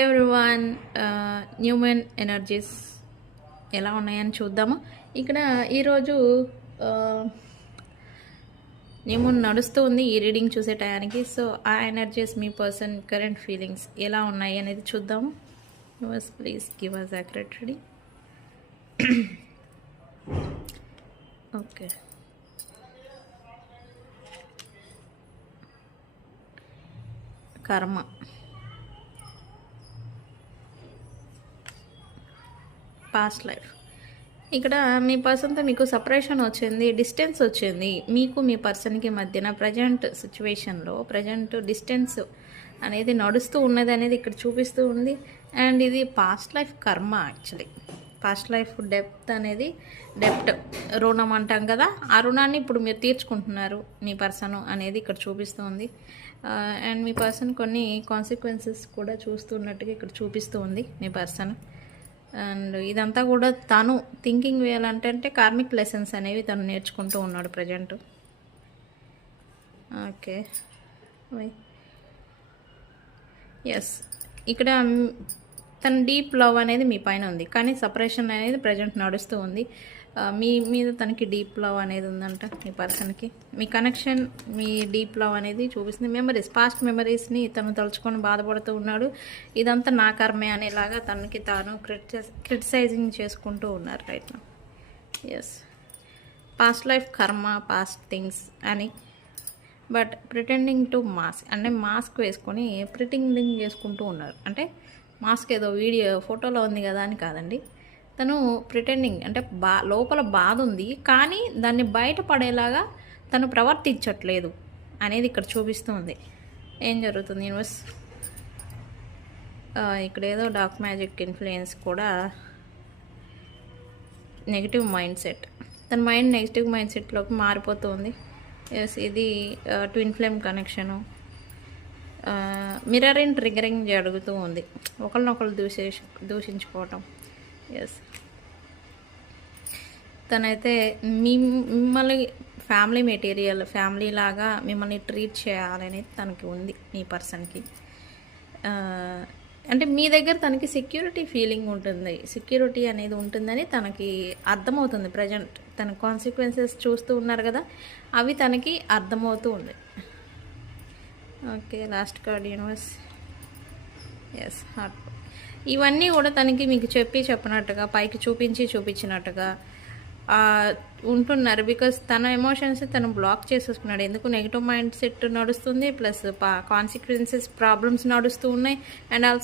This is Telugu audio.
ఎవ్రీవన్ న్యూమన్ ఎనర్జీస్ ఎలా ఉన్నాయని చూద్దాము. ఇక్కడ ఈరోజు న్యూమన్ నడుస్తూ ఉంది ఈ రీడింగ్ చూసే టయానికి. సో ఆ ఎనర్జీస్ మీ పర్సన్ కరెంట్ ఫీలింగ్స్ ఎలా ఉన్నాయి అనేది చూద్దాము. Please give us accurate reading. Okay, karma, past life. ఇక్కడ మీ పర్సన్తో మీకు సపరేషన్ వచ్చింది, డిస్టెన్స్ వచ్చింది మీకు మీ పర్సన్కి మధ్యన. ప్రజెంట్ సిచ్యువేషన్లో ప్రజెంట్ డిస్టెన్స్ అనేది నడుస్తూ ఉన్నది అనేది ఇక్కడ చూపిస్తూ ఉంది. అండ్ ఇది పాస్ట్ లైఫ్ కర్మ. యాక్చువల్లీ పాస్ట్ లైఫ్ డెప్త్ అనేది రుణం అంటాం కదా, ఆ రుణాన్ని ఇప్పుడు మీరు తీర్చుకుంటున్నారు మీ పర్సన్ అనేది ఇక్కడ చూపిస్తూ ఉంది. అండ్ మీ పర్సన్ కొన్ని కాన్సిక్వెన్సెస్ కూడా చూస్తున్నట్టుగా ఇక్కడ చూపిస్తూ ఉంది మీ పర్సన్. అండ్ ఇదంతా కూడా తను థింకింగ్ వేయాలంటే కార్మిక్ లెసన్స్ అనేవి తను నేర్చుకుంటూ ఉన్నాడు ప్రజెంట్. ఓకే, ఎస్, ఇక్కడ తన డీప్ లవ్ అనేది మీ పైన ఉంది, కానీ సపరేషన్ అనేది ప్రజెంట్ నడుస్తూ ఉంది. మీ మీద తనకి డీప్ లవ్ అనేది ఉందంట మీ పర్సన్కి. మీ కనెక్షన్, మీ డీప్ లవ్ అనేది చూపిస్తుంది. మెమరీస్, పాస్ట్ మెమరీస్ని తను తలుచుకొని బాధపడుతూ ఉన్నాడు. ఇదంతా నా కర్మే అనేలాగా తనకి తాను క్రిటిసైజింగ్ చేసుకుంటూ ఉన్నారు రైట్ నా. ఎస్, పాస్ట్ లైఫ్ కర్మ, పాస్ట్ థింగ్స్ అని. బట్ ప్రిటెండింగ్ టు మాస్క్ అంటే మాస్క్ వేసుకొని ప్రిటెండింగ్ చేసుకుంటూ ఉన్నారు. అంటే మాస్క్ ఏదో వీడియో ఫోటోలో ఉంది కదా అని కాదండి. తను ప్రిటెండింగ్ అంటే లోపల బాధ ఉంది, కానీ దాన్ని బయటపడేలాగా తను ప్రవర్తించట్లేదు అనేది ఇక్కడ చూపిస్తుంది. ఏం జరుగుతుంది యూనివర్స్? ఇక్కడ ఏదో డార్క్ మ్యాజిక్ ఇన్ఫ్లుయెన్స్ కూడా, నెగిటివ్ మైండ్ సెట్, తన మైండ్ నెగిటివ్ మైండ్ సెట్లోకి మారిపోతుంది. ఎస్, ఇది twin flame connection, mirroring triggering జరుగుతూ ఉంది, ఒకరినొకరు దూషించుకోవటం. ఎస్, తనైతే మిమ్మల్ని ఫ్యామిలీ మెటీరియల్, ఫ్యామిలీ లాగా మిమ్మల్ని ట్రీట్ చేయాలని తనకి ఉంది మీ పర్సన్కి. అంటే మీ దగ్గర తనకి సెక్యూరిటీ ఫీలింగ్ ఉంటుంది, సెక్యూరిటీ అనేది ఉంటుందని తనకి అర్థమవుతుంది. ప్రజెంట్ తన కాన్సిక్వెన్సెస్ చూస్తూ ఉన్నారు కదా, అవి తనకి అర్థమవుతూ ఉంది. Okay, last card universe. Yes, heart. ఇవన్నీ కూడా తనకి మీకు చెప్పినట్టుగా, పైకి చూపించినట్టుగా ఉంటున్నారు. బికాస్ తన ఎమోషన్స్ తను బ్లాక్ చేసేసుకున్నాడు. ఎందుకు? నెగిటివ్ మైండ్ సెట్ నడుస్తుంది, ప్లస్ కాన్సిక్వెన్సెస్ ప్రాబ్లమ్స్ నడుస్తూ ఉన్నాయి. And also